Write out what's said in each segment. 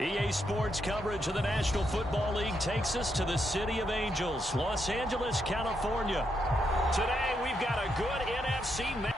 EA Sports coverage of the National Football League takes us to the City of Angels, Los Angeles, California. Today, we've got a good NFC match.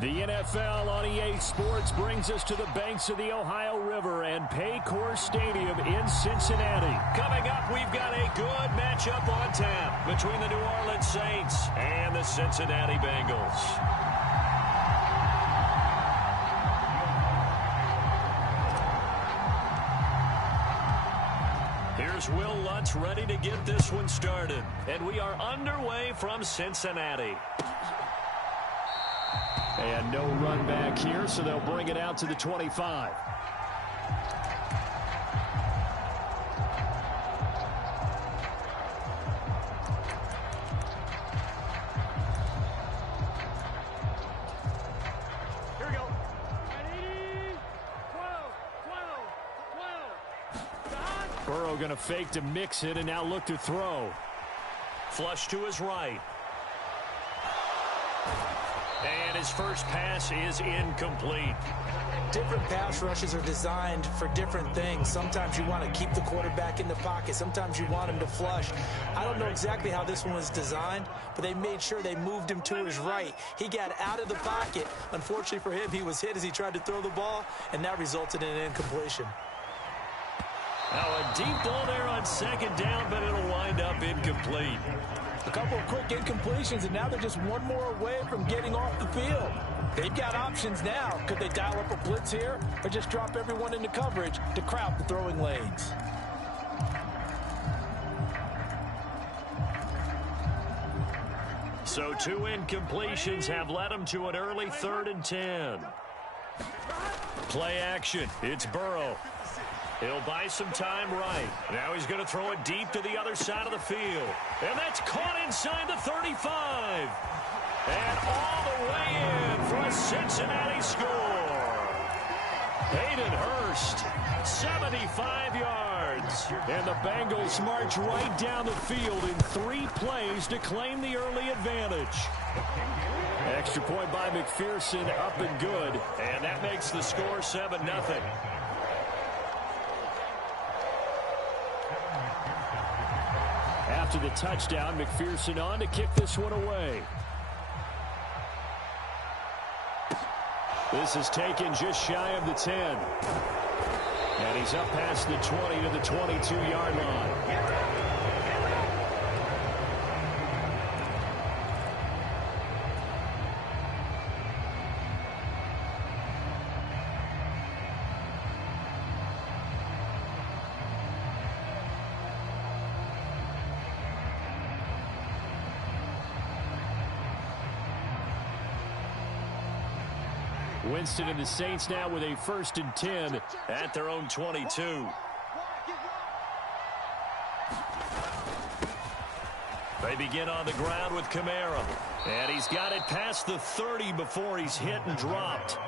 The NFL on EA Sports brings us to the banks of the Ohio River and Paycor Stadium in Cincinnati. Coming up, we've got a good matchup on tap between the New Orleans Saints and the Cincinnati Bengals. Here's Will Lutz ready to get this one started. And we are underway from Cincinnati. And no run back here, so they'll bring it out to the 25. Here we go. Burrow going to fake to mix it and now look to throw. Flush to his right. And his first pass is incomplete. Different pass rushes are designed for different things. Sometimes you want to keep the quarterback in the pocket. Sometimes you want him to flush. I don't know exactly how this one was designed, but they made sure they moved him to his right. He got out of the pocket. Unfortunately for him, he was hit as he tried to throw the ball, and that resulted in an incompletion. Now a deep ball there on second down, but it'll wind up incomplete. A couple of quick incompletions, and now they're just one more away from getting off the field. They've got options now. Could they dial up a blitz here or just drop everyone into coverage to crowd the throwing lanes? So 2 incompletions have led them to an early 3rd and 10. Play action. It's Burrow. He'll buy some time right. Now he's going to throw it deep to the other side of the field. And that's caught inside the 35. And all the way in for a Cincinnati score. Hayden Hurst, 75 yards. And the Bengals march right down the field in 3 plays to claim the early advantage. Extra point by McPherson, up and good. And that makes the score 7-0. After the touchdown, McPherson on to kick this one away. This is taken just shy of the 10. And he's up past the 20 to the 22-yard line. Winston and the Saints now with a 1st and 10 at their own 22. They begin on the ground with Kamara. And he's got it past the 30 before he's hit and dropped.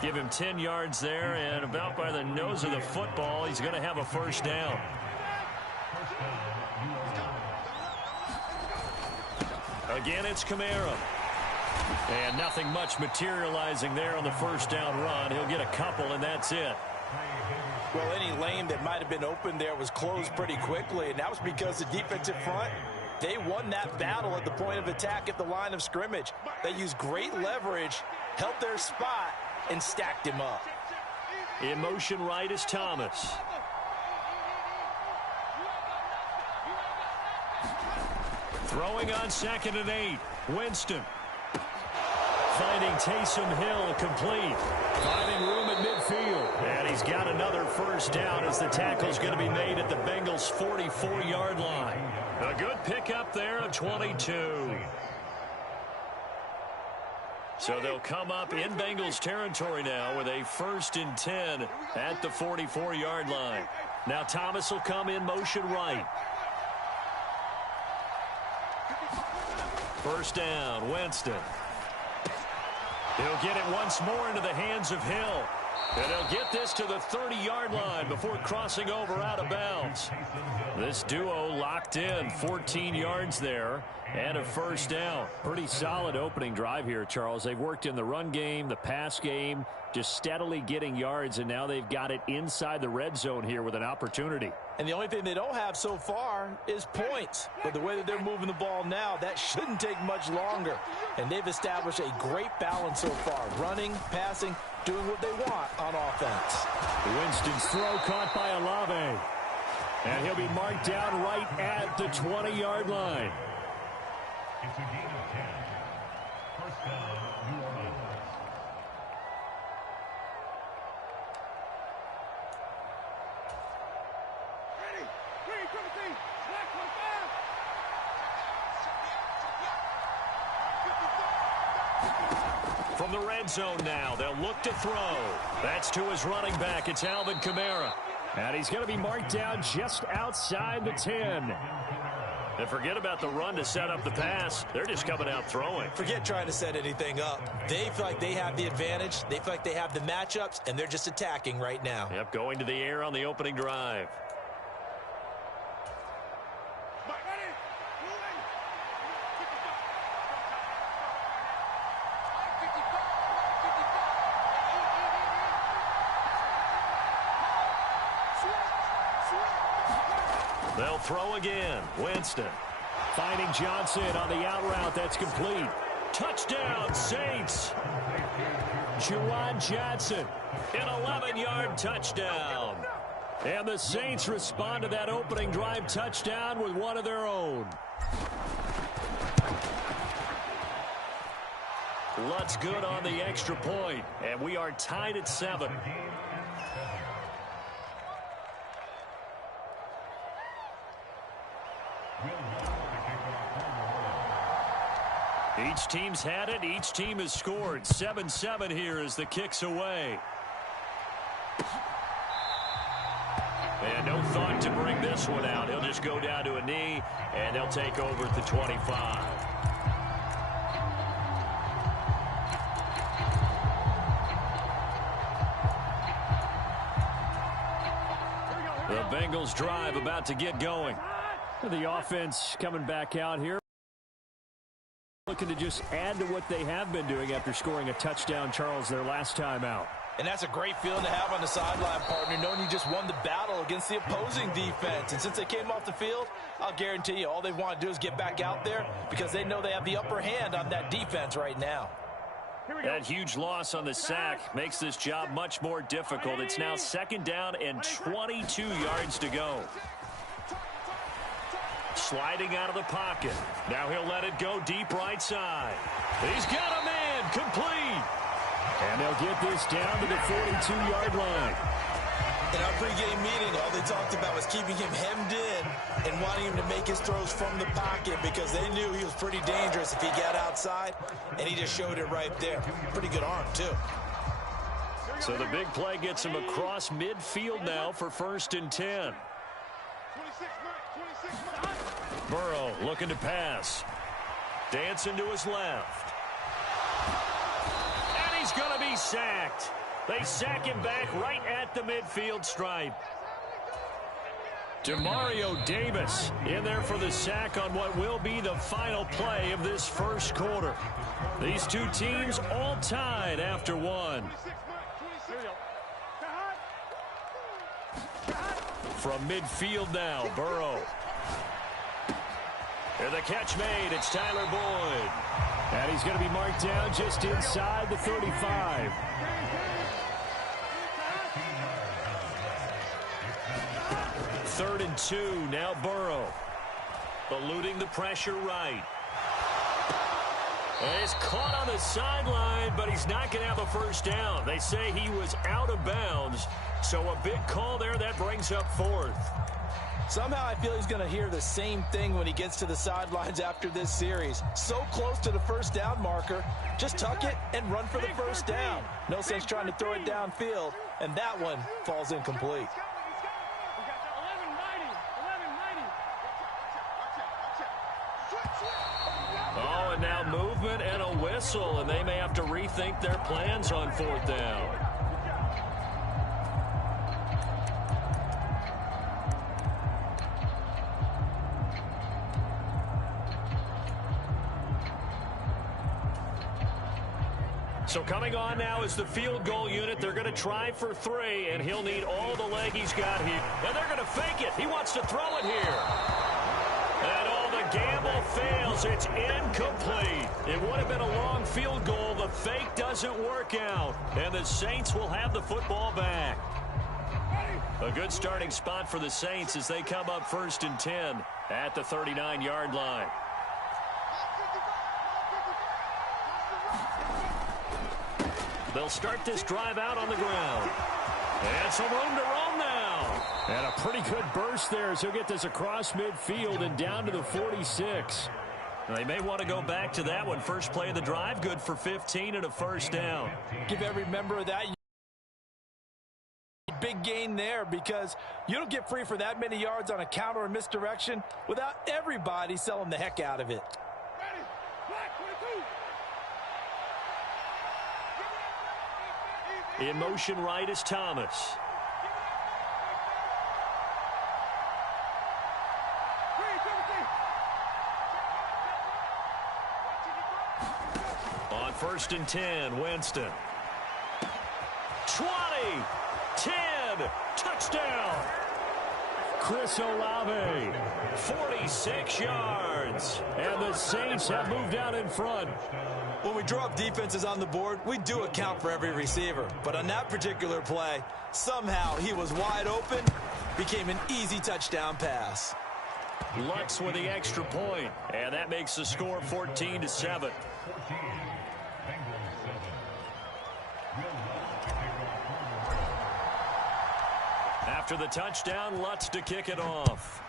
Give him 10 yards there, and about by the nose of the football, he's going to have a 1st down. Again, it's Kamara. And nothing much materializing there on the 1st down run. He'll get a couple, and that's it. Well, any lane that might have been open there was closed pretty quickly, and that was because the defensive front, they won that battle at the point of attack at the line of scrimmage. They used great leverage, held their spot, and stacked him up. In motion right is Thomas. Throwing on 2nd and 8. Winston. Finding Taysom Hill complete. Finding room at midfield. And he's got another 1st down as the tackle's going to be made at the Bengals' 44-yard line. A good pickup there of 22. So they'll come up in Bengals territory now with a 1st and 10 at the 44-yard line. Now Thomas will come in motion right. 1st down, Winston. He'll get it once more into the hands of Hill. And he'll get this to the 30-yard line before crossing over out of bounds. This duo locked in, 14 yards there, and a 1st down. Pretty solid opening drive here, Charles. They've worked in the run game, the pass game, just steadily getting yards, and now they've got it inside the red zone here with an opportunity. And the only thing they don't have so far is points. But the way that they're moving the ball now, that shouldn't take much longer. And they've established a great balance so far, running, passing, doing what they want on offense. Winston's throw caught by Olave. And he'll be marked down right at the 20-yard line. It's a gain of 10. 1st down, New Orleans. From the red zone now, they'll look to throw. That's to his running back. It's Alvin Kamara. And he's going to be marked down just outside the 10. And forget about the run to set up the pass. They're just coming out throwing. Forget trying to set anything up. They feel like they have the advantage. They feel like they have the matchups, and they're just attacking right now. Yep, going to the air on the opening drive. They'll throw again. Winston finding Johnson on the out route. That's complete. Touchdown, Saints. Juwan Johnson, an 11-yard touchdown. And the Saints respond to that opening drive touchdown with one of their own. Lutt's good on the extra point, and we are tied at 7. Each team's had it. Each team has scored. 7-7 here as the kick's away. And no thought to bring this one out. He'll just go down to a knee, and they'll take over at the 25. The Bengals drive about to get going. The offense coming back out here, looking to just add to what they have been doing after scoring a touchdown, Charles, their last time out. And that's a great feeling to have on the sideline, partner, knowing you just won the battle against the opposing defense. And since they came off the field, I'll guarantee you all they want to do is get back out there because they know they have the upper hand on that defense right now. That huge loss on the sack makes this job much more difficult. It's now 2nd down and 22 yards to go. Sliding out of the pocket. Now he'll let it go deep right side. He's got a man complete. And they'll get this down to the 42-yard line. In our pregame meeting, all they talked about was keeping him hemmed in and wanting him to make his throws from the pocket because they knew he was pretty dangerous if he got outside, and he just showed it right there. Pretty good arm, too. So the big play gets him across midfield now for 1st and 10. Burrow looking to pass. Dancing to his left. And he's going to be sacked. They sack him back right at the midfield stripe. Demario Davis in there for the sack on what will be the final play of this first quarter. These two teams all tied after one. From midfield now, Burrow. And the catch made. It's Tyler Boyd. And he's going to be marked down just inside the 35. Third and 2. Now Burrow. Eluding the pressure right. And he's caught on the sideline, but he's not going to have a first down. They say he was out of bounds. So a big call there. That brings up 4th. Somehow I feel he's going to hear the same thing when he gets to the sidelines after this series. So close to the first down marker. Just tuck it and run for the first down. No sense trying to throw it downfield. And that one falls incomplete. Oh, and now movement and a whistle. And they may have to rethink their plans on 4th down. So coming on now is the field goal unit. They're going to try for 3, and he'll need all the leg he's got here. And they're going to fake it. He wants to throw it here. And all the gamble fails. It's incomplete. It would have been a long field goal. The fake doesn't work out. And the Saints will have the football back. A good starting spot for the Saints as they come up 1st and 10 at the 39-yard line. They'll start this drive out on the ground. And some room to roam now. And a pretty good burst there as he'll get this across midfield and down to the 46. They may want to go back to that one. First play of the drive, good for 15 and a first down. Give every member of that big gain there because you don't get free for that many yards on a counter or misdirection without everybody selling the heck out of it. In motion right is Thomas. On 1st and 10, Winston. 20, 10, touchdown. Chris Olave, 46 yards. And the Saints have moved out in front. When we draw up defenses on the board, we do account for every receiver. But on that particular play, somehow he was wide open, became an easy touchdown pass. Lutz with the extra point, and that makes the score 14-7. After the touchdown, Lutz to kick it off.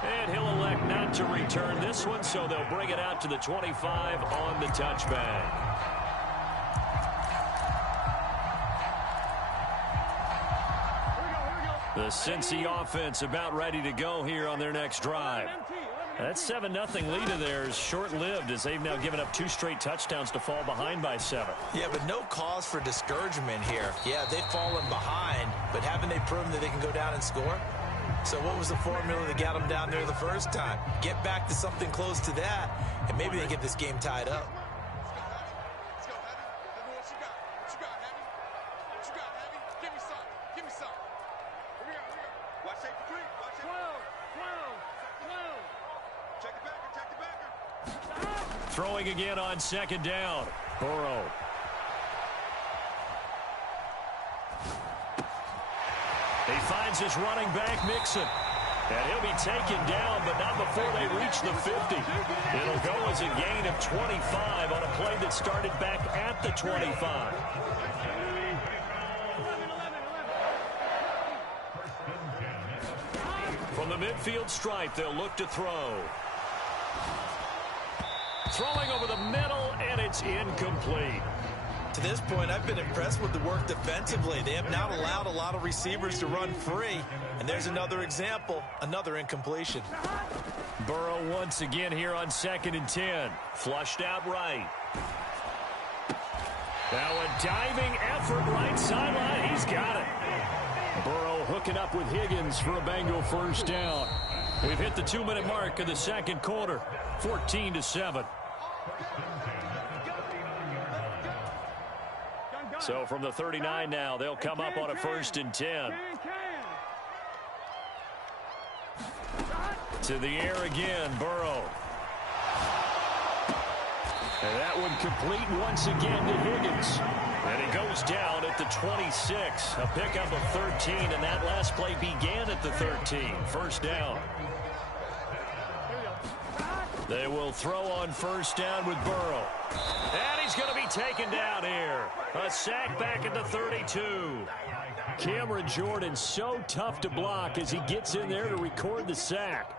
And he'll elect not to return this one, so they'll bring it out to the 25 on the touchback. The Cincy offense about ready to go here on their next drive. That 7-0 lead of theirs short-lived as they've now given up 2 straight touchdowns to fall behind by 7. Yeah, but no cause for discouragement here. Yeah, they've fallen behind, but haven't they proven that they can go down and score? So what was the formula that got them down there the first time? Get back to something close to that, and maybe they get this game tied up. Throwing again on 2nd down. Burrow. He finds his running back, Mixon. And he'll be taken down, but not before they reach the 50. It'll go as a gain of 25 on a play that started back at the 25. From the midfield stripe, they'll look to throw. throwing over the middle, and it's incomplete. To this point, I've been impressed with the work defensively. They have not allowed a lot of receivers to run free. And there's another example, another incompletion. Burrow once again here on 2nd and 10. Flushed out right. Now a diving effort right sideline. He's got it. Burrow hooking up with Higgins for a Bengal first down. We've hit the 2-minute mark of the second quarter. 14-7. So from the 39 now, they'll come up on a 1st and 10. To the air again, Burrow. And that one complete once again to Higgins. And he goes down at the 26. A pickup of 13, and that last play began at the 13. First down. They will throw on first down with Burrow. And he's going to be taken down here. A sack back at the 32. Cameron Jordan so tough to block as he gets in there to record the sack.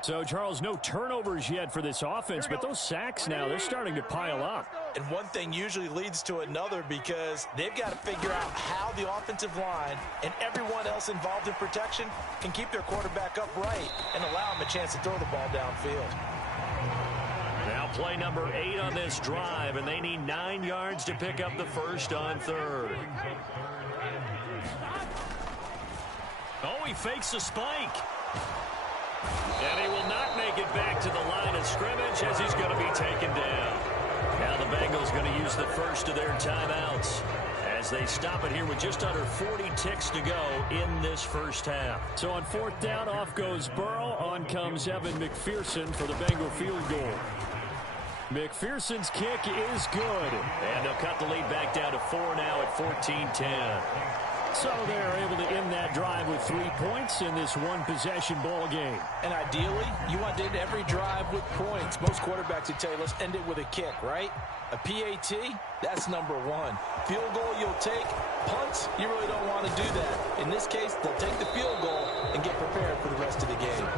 So, Charles, no turnovers yet for this offense, but those sacks now, they're starting to pile up. And one thing usually leads to another because they've got to figure out how the offensive line and everyone else involved in protection can keep their quarterback upright and allow him a chance to throw the ball downfield. Now play number 8 on this drive, and they need 9 yards to pick up the first on 3rd. Oh, he fakes a spike. And he will not make it back to the line of scrimmage as he's going to be taken down. Now the Bengals going to use the first of their timeouts as they stop it here with just under 40 ticks to go in this first half. So on 4th down, off goes Burrow. On comes Evan McPherson for the Bengal field goal. McPherson's kick is good. And they'll cut the lead back down to 4 now at 14-10. So they're able to end that drive with 3 points in this one-possession ball game. And ideally, you want to end every drive with points. Most quarterbacks would tell you, let's end it with a kick, right? A PAT, that's number 1. Field goal you'll take. Punts, you really don't want to do that. In this case, they'll take the field goal and get prepared for the rest of the game.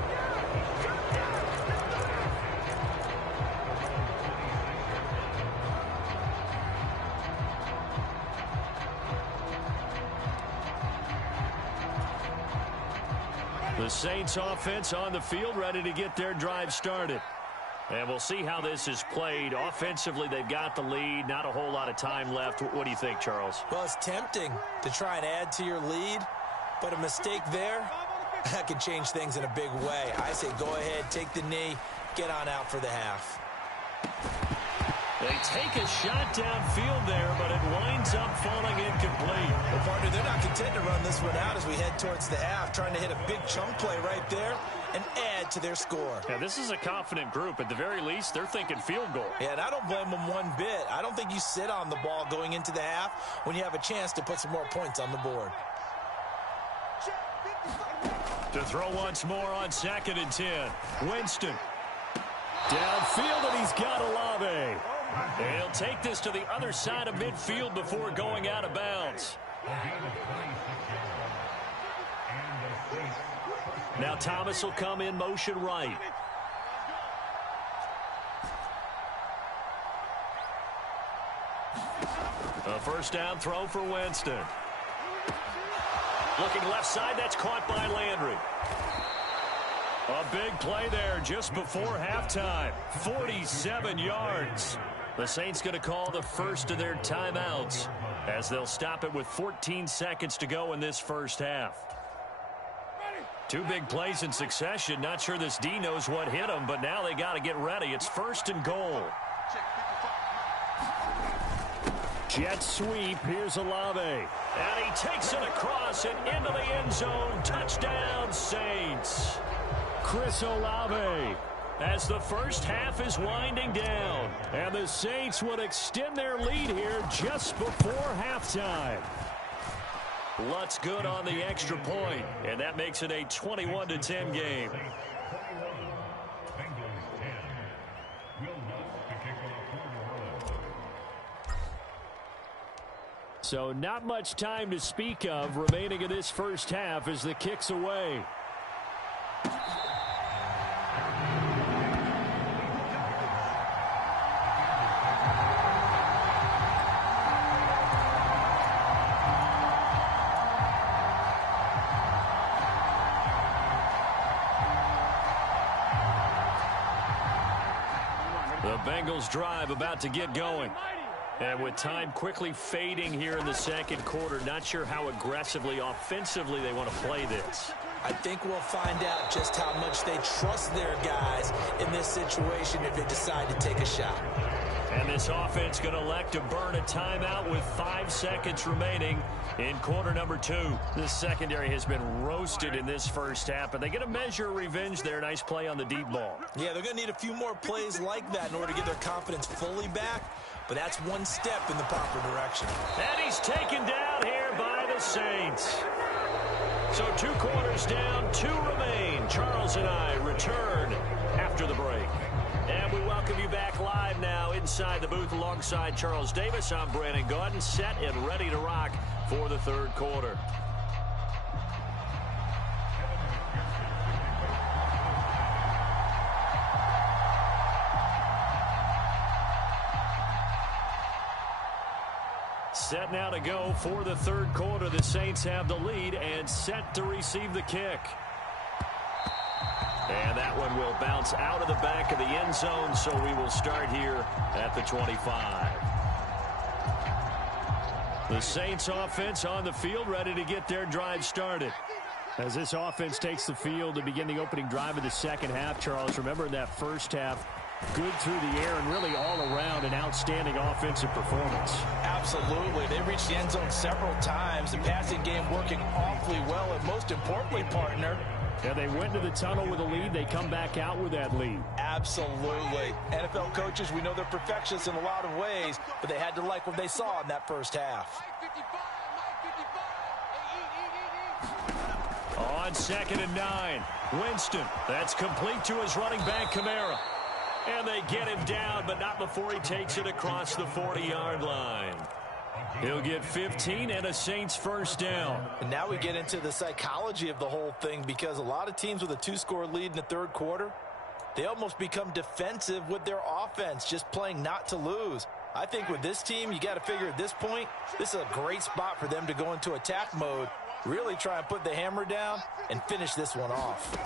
The Saints offense on the field, ready to get their drive started. And we'll see how this is played. Offensively, they've got the lead. Not a whole lot of time left. What do you think, Charles? Well, it's tempting to try and add to your lead, but a mistake there, that can change things in a big way. I say go ahead, take the knee, get on out for the half. They take a shot downfield there, but it winds up falling incomplete. Well, partner, they're not content to run this one out as we head towards the half, trying to hit a big chunk play right there and add to their score. Yeah, this is a confident group. At the very least, they're thinking field goal. Yeah, and I don't blame them one bit. I don't think you sit on the ball going into the half when you have a chance to put some more points on the board. To throw once more on 2nd and 10. Winston. Downfield, and he's got Olave. And he'll take this to the other side of midfield before going out of bounds. Now Thomas will come in motion right. A first down throw for Winston. Looking left side, that's caught by Landry. A big play there just before halftime. 47 yards. The Saints going to call the first of their timeouts as they'll stop it with 14 seconds to go in this first half. 2 big plays in succession. Not sure this D knows what hit him, but now they got to get ready. It's 1st and goal. Jet sweep. Here's Olave. And he takes it across and into the end zone. Touchdown, Saints. Chris Olave as the first half is winding down. And the Saints would extend their lead here just before halftime. Lutz good on the extra point, and that makes it a 21-10 game. So not much time to speak of remaining in this first half as the kick's away. Bengals drive about to get going. And with time quickly fading here in the second quarter, not sure how aggressively, offensively they want to play this. I think we'll find out just how much they trust their guys in this situation if they decide to take a shot. And this offense going to elect to burn a timeout with 5 seconds remaining in quarter number 2. The secondary has been roasted in this first half, but they get a measure of revenge there. Nice play on the deep ball. Yeah, they're going to need a few more plays like that in order to get their confidence fully back, but that's one step in the proper direction. And he's taken down here by the Saints. So 2 quarters down, 2 remain. Charles and I return after the break. And we welcome you back live now inside the booth alongside Charles Davis. I'm Brandon Gaudin, set and ready to rock for the third quarter. Set now to go for the third quarter. The Saints have the lead and set to receive the kick. And that one will bounce out of the back of the end zone, so we will start here at the 25. The Saints offense on the field, ready to get their drive started. As this offense takes the field to begin the opening drive of the second half, Charles, remember in that first half, good through the air and really all around an outstanding offensive performance. Absolutely. They reached the end zone several times. The passing game working awfully well, and most importantly, partner, yeah, they went to the tunnel with a lead. They come back out with that lead. Absolutely. NFL coaches, we know they're perfectionists in a lot of ways, but they had to like what they saw in that first half. On 2nd and 9, Winston. That's complete to his running back, Kamara. And they get him down, but not before he takes it across the 40-yard line. He'll get 15 and a Saints first down. And now we get into the psychology of the whole thing, because a lot of teams with a 2-score lead in the third quarter, they almost become defensive with their offense, just playing not to lose. I think with this team, you got to figure at this point, this is a great spot for them to go into attack mode, really try and put the hammer down and finish this one off.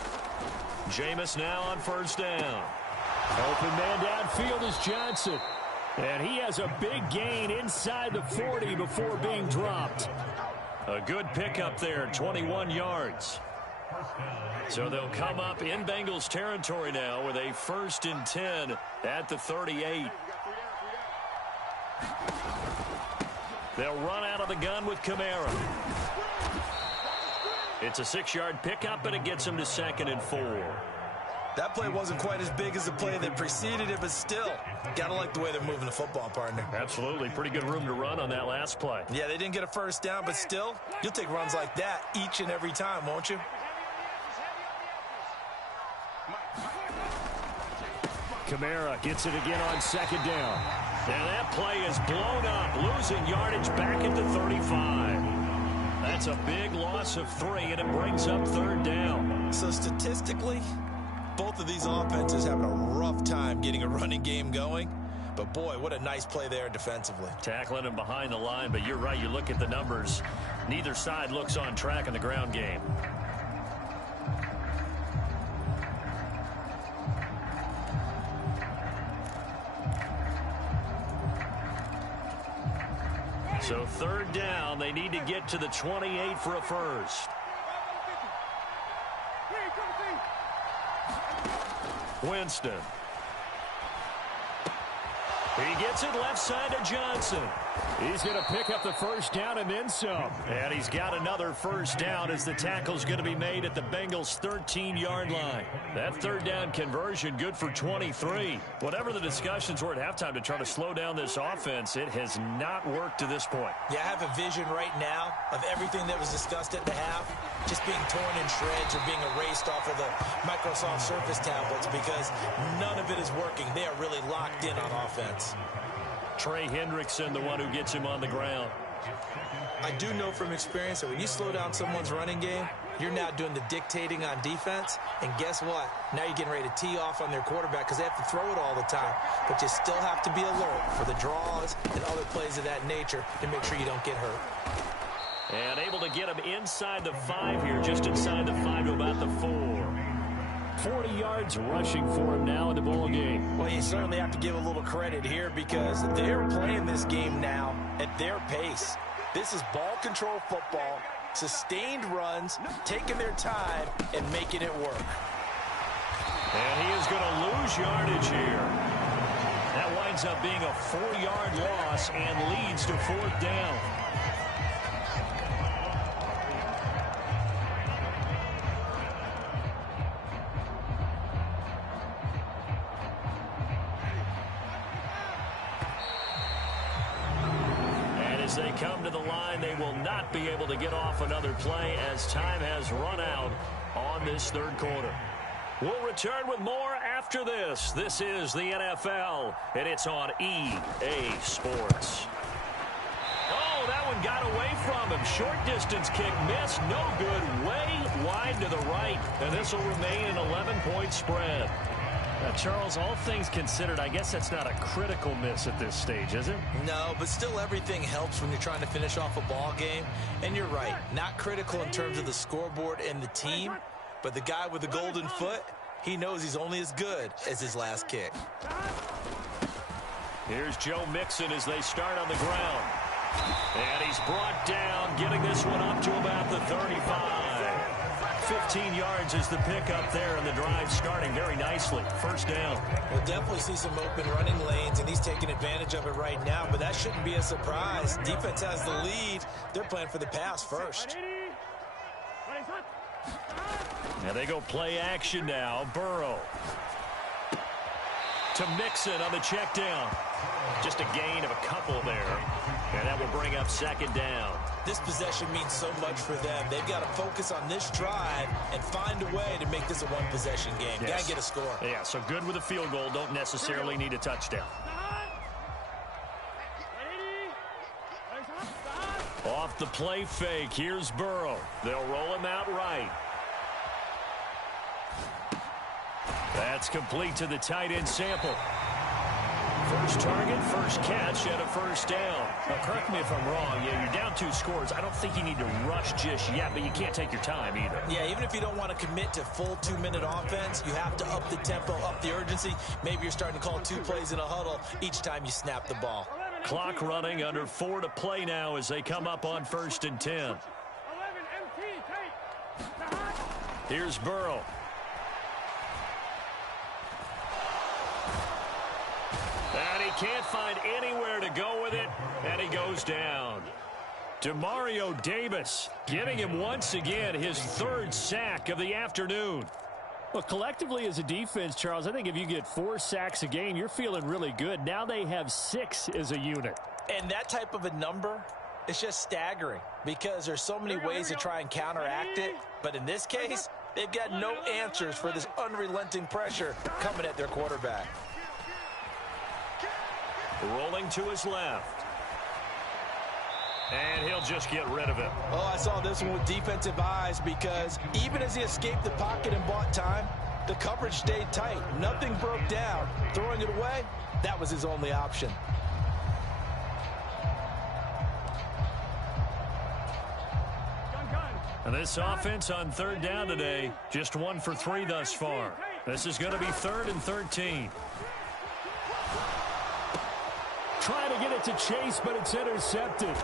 Jameis now on first down. Open man downfield is Johnson. And he has a big gain inside the 40 before being dropped. A good pickup there, 21 yards. So they'll come up in Bengals territory now with a 1st and 10 at the 38. They'll run out of the gun with Kamara. It's a 6-yard pickup, and it gets him to 2nd and 4. That play wasn't quite as big as the play that preceded it, but still, gotta like the way they're moving the football, partner. Absolutely. Pretty good room to run on that last play. Yeah, they didn't get a first down, but still, you'll take runs like that each and every time, won't you? Kamara gets it again on 2nd down. Now that play is blown up, losing yardage back at the 35. That's a big loss of 3, and it brings up 3rd down. So statistically, both of these offenses having a rough time getting a running game going. But, boy, what a nice play there defensively. Tackling him behind the line, but you're right. You look at the numbers. Neither side looks on track in the ground game. So 3rd down. They need to get to the 28 for a first. Winston. He gets it left side to Johnson. He's going to pick up the first down and then some. And he's got another first down as the tackle's going to be made at the Bengals' 13-yard line. That 3rd down conversion good for 23. Whatever the discussions were at halftime to try to slow down this offense, it has not worked to this point. Yeah, I have a vision right now of everything that was discussed at the half just being torn in shreds or being erased off of the Microsoft Surface tablets, because none of it is working. They are really locked in on offense. Trey Hendrickson, the one who gets him on the ground. I do know from experience that when you slow down someone's running game, you're now doing the dictating on defense. And guess what? Now you're getting ready to tee off on their quarterback because they have to throw it all the time. But you still have to be alert for the draws and other plays of that nature to make sure you don't get hurt. And able to get him inside the 5 here, just inside the 5 to about the 4. 40 yards rushing for him now in the ball game. Well, you certainly have to give a little credit here because they're playing this game now at their pace. This is ball control football, sustained runs, taking their time, and making it work. And he is going to lose yardage here. That winds up being a 4-yard loss and leads to 4th down. As they come to the line, they will not be able to get off another play as time has run out on this third quarter. We'll return with more after this. This is the NFL, and it's on EA Sports. Oh, that one got away from him. Short distance kick missed. No good. Way wide to the right, and this will remain an 11-point spread. Charles, all things considered, I guess that's not a critical miss at this stage, is it? No, but still everything helps when you're trying to finish off a ball game. And you're right, not critical in terms of the scoreboard and the team, but the guy with the golden foot, he knows he's only as good as his last kick. Here's Joe Mixon as they start on the ground. And he's brought down, getting this one up to about the 35. 15 yards is the pickup there, and the drive starting very nicely. First down. We'll definitely see some open running lanes, and he's taking advantage of it right now, but that shouldn't be a surprise. Defense has the lead. They're playing for the pass first. And they go play action now. Burrow to Mixon on the check down. Just a gain of a couple there. And that will bring up second down. This possession means so much for them. They've got to focus on this drive and find a way to make this a one-possession game. Yes. Got to get a score. Yeah, so good with a field goal. Don't necessarily need a touchdown. Off the play fake. Here's Burrow. They'll roll him out right. That's complete to the tight end Sample. First target, first catch, and a first down. Now, correct me if I'm wrong. Yeah, you're down 2 scores. I don't think you need to rush just yet, but you can't take your time either. Yeah, even if you don't want to commit to full 2-minute offense, you have to up the tempo, up the urgency. Maybe you're starting to call 2 plays in a huddle each time you snap the ball. Clock running, under 4 to play now as they come up on 1st and 10. Here's Burrow. And he can't find anywhere to go with it, and he goes down. Demario Davis getting him once again his 3rd sack of the afternoon. Well, collectively as a defense, Charles, I think if you get 4 sacks a game, you're feeling really good. Now they have 6 as a unit. And that type of a number is just staggering because there's so many ways to try and counteract it. But in this case, they've got no answers for this unrelenting pressure coming at their quarterback. Rolling to his left. And he'll just get rid of it. Oh, I saw this one with defensive eyes because even as he escaped the pocket and bought time, the coverage stayed tight. Nothing broke down. Throwing it away, that was his only option. And this offense on 3rd down today, just 1 for 3 thus far. This is going to be 3rd and 13. Trying to get it to Chase, but it's intercepted.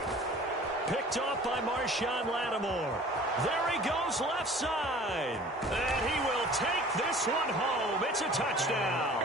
Picked off by Marshawn Lattimore. There he goes left side. And he will take this one home. It's a touchdown.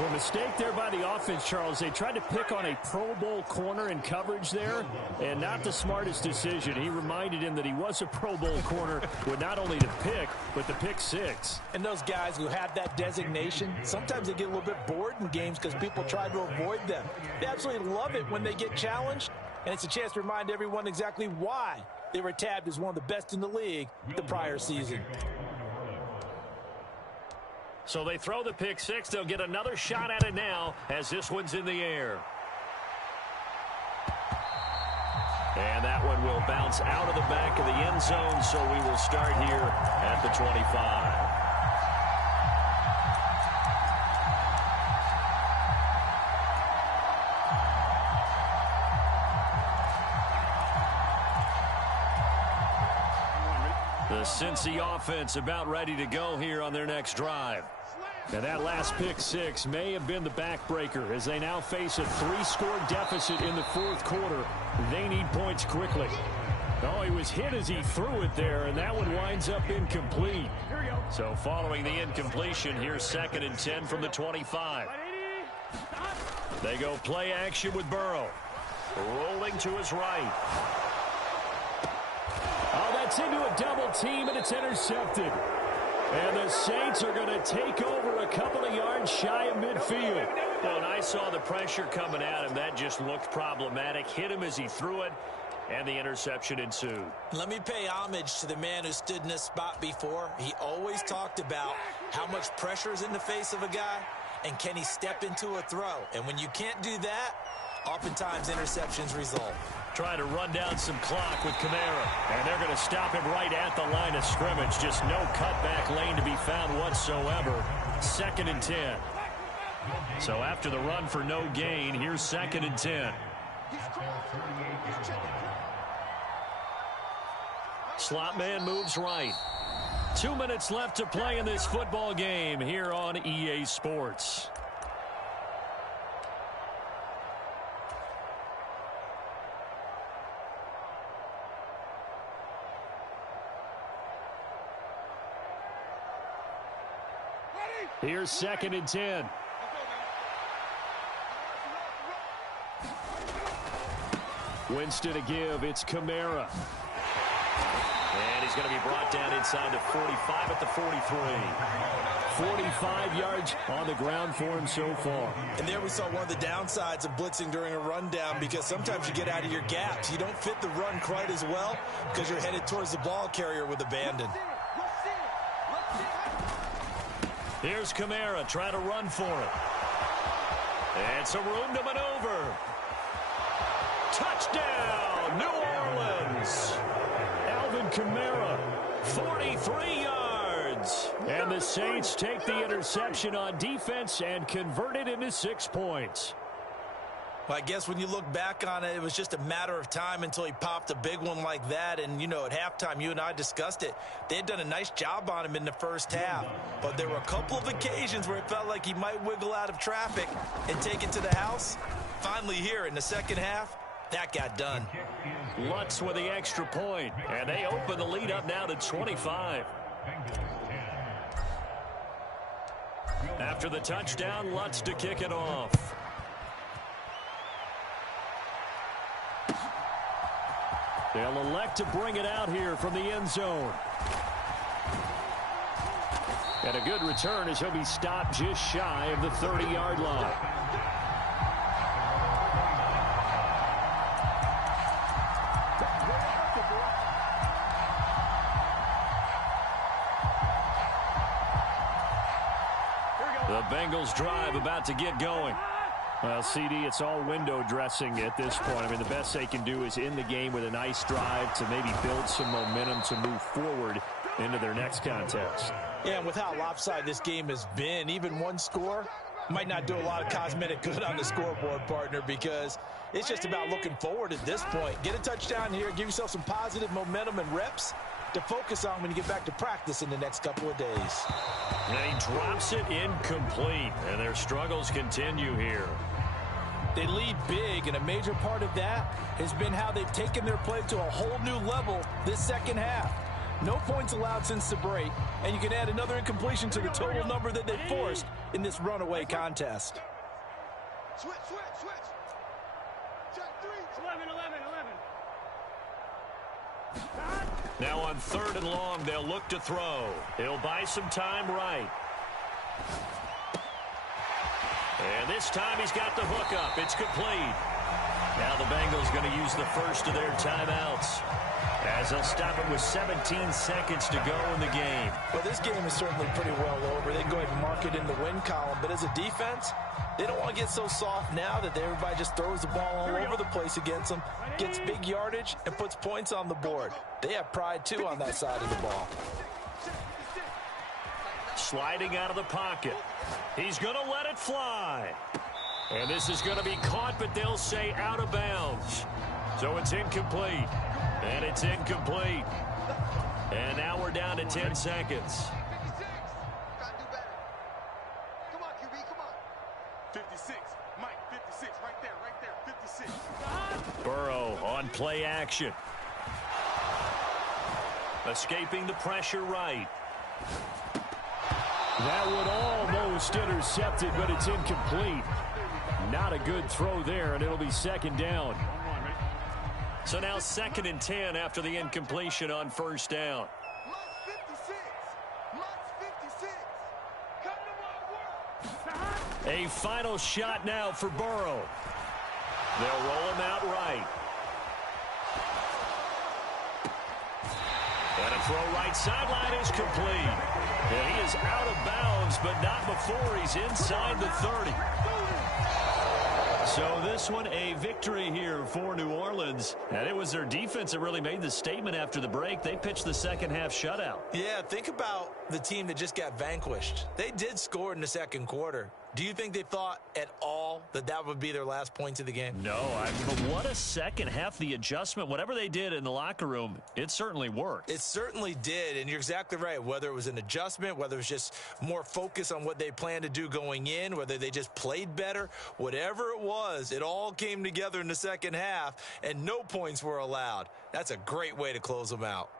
Well, mistake there by the offense, Charles. They tried to pick on a Pro Bowl corner in coverage there, and not the smartest decision. He reminded him that he was a Pro Bowl corner with not only the pick, but the pick 6. And those guys who have that designation, sometimes they get a little bit bored in games because people try to avoid them. They absolutely love it when they get challenged, and it's a chance to remind everyone exactly why they were tabbed as one of the best in the league the prior season. So they throw the pick 6. They'll get another shot at it now as this one's in the air. And that one will bounce out of the back of the end zone, so we will start here at the 25. The Cincy offense about ready to go here on their next drive. And that last pick six may have been the backbreaker as they now face a 3-score deficit in the fourth quarter. They need points quickly. Oh, he was hit as he threw it there, and that one winds up incomplete. So following the incompletion, here's 2nd and 10 from the 25. They go play action with Burrow. Rolling to his right. Oh, that's into a double team, and it's intercepted. And the Saints are going to take over a couple of yards shy of midfield. Well, and I saw the pressure coming at him. That just looked problematic. Hit him as he threw it, and the interception ensued. Let me pay homage to the man who stood in this spot before. He always talked about how much pressure is in the face of a guy, and can he step into a throw. And when you can't do that, oftentimes interceptions result. Trying to run down some clock with Kamara. And they're going to stop him right at the line of scrimmage. Just no cutback lane to be found whatsoever. 2nd and 10. So after the run for no gain, here's 2nd and 10. Slot man moves right. 2 minutes left to play in this football game here on EA Sports. Here's 2nd and 10. Winston to give. It's Kamara. And he's going to be brought down inside the 45 at the 43. 45 yards on the ground for him so far. And there we saw one of the downsides of blitzing during a rundown, because sometimes you get out of your gaps. You don't fit the run quite as well because you're headed towards the ball carrier with abandon. Here's Kamara trying to run for it. And some room to maneuver. Touchdown, New Orleans. Alvin Kamara, 43 yards. And the Saints take the interception on defense and convert it into 6 points. Well, I guess when you look back on it, it was just a matter of time until he popped a big one like that. And, you know, at halftime, you and I discussed it. They had done a nice job on him in the first half. But there were a couple of occasions where it felt like he might wiggle out of traffic and take it to the house. Finally here in the second half, that got done. Lutz with the extra point. And they open the lead up now to 25. After the touchdown, Lutz to kick it off. They'll elect to bring it out here from the end zone. And a good return as he'll be stopped just shy of the 30-yard line. The Bengals drive about to get going. Well, CD, it's all window dressing at this point. I mean, the best they can do is end the game with a nice drive to maybe build some momentum to move forward into their next contest. Yeah, and with how lopsided this game has been, even one score might not do a lot of cosmetic good on the scoreboard, partner, because it's just about looking forward at this point. Get a touchdown here, give yourself some positive momentum and reps to focus on when you get back to practice in the next couple of days. And he drops it incomplete, and their struggles continue here. They lead big, and a major part of that has been how they've taken their play to a whole new level this second half. No points allowed since the break, and you can add another incompletion to the total number that they forced in this runaway contest. Switch. Check 3. 11. Now on 3rd and long, they'll look to throw. He'll buy some time right. And this time he's got the hook up. It's complete. Now the Bengals going to use the first of their timeouts, as they'll stop it with 17 seconds to go in the game. Well, this game is certainly pretty well over. They can go ahead and mark it in the win column. But as a defense, they don't want to get so soft now that everybody just throws the ball all over the place against them, gets big yardage, and puts points on the board. They have pride, too, on that side of the ball. Sliding out of the pocket. He's going to let it fly. And this is going to be caught, but they'll say out of bounds. So it's incomplete. And it's incomplete. And now we're down to 10 seconds. 56. Gotta do better. Come on, QB, come on. 56. Mike, 56. Right there, 56. Burrow on play action. Escaping the pressure right. That would almost intercept it, but it's incomplete. Not a good throw there, and it'll be second down. So now 2nd and 10 after the incompletion on first down. Mike's 56. Mike's 56. Come to my work. A final shot now for Burrow. They'll roll him out right. And a throw right sideline is complete. And he is out of bounds, but not before he's inside the 30. So this one a victory here for New Orleans. And it was their defense that really made the statement after the break. They pitched the second half shutout. Yeah, think about the team that just got vanquished. They did score in the second quarter. Do you think they thought at all that that would be their last points of the game? No, but what a second half. The adjustment, whatever they did in the locker room, it certainly worked. It certainly did, and you're exactly right. Whether it was an adjustment, whether it was just more focus on what they planned to do going in, whether they just played better, whatever it was, it all came together in the second half, and no points were allowed. That's a great way to close them out.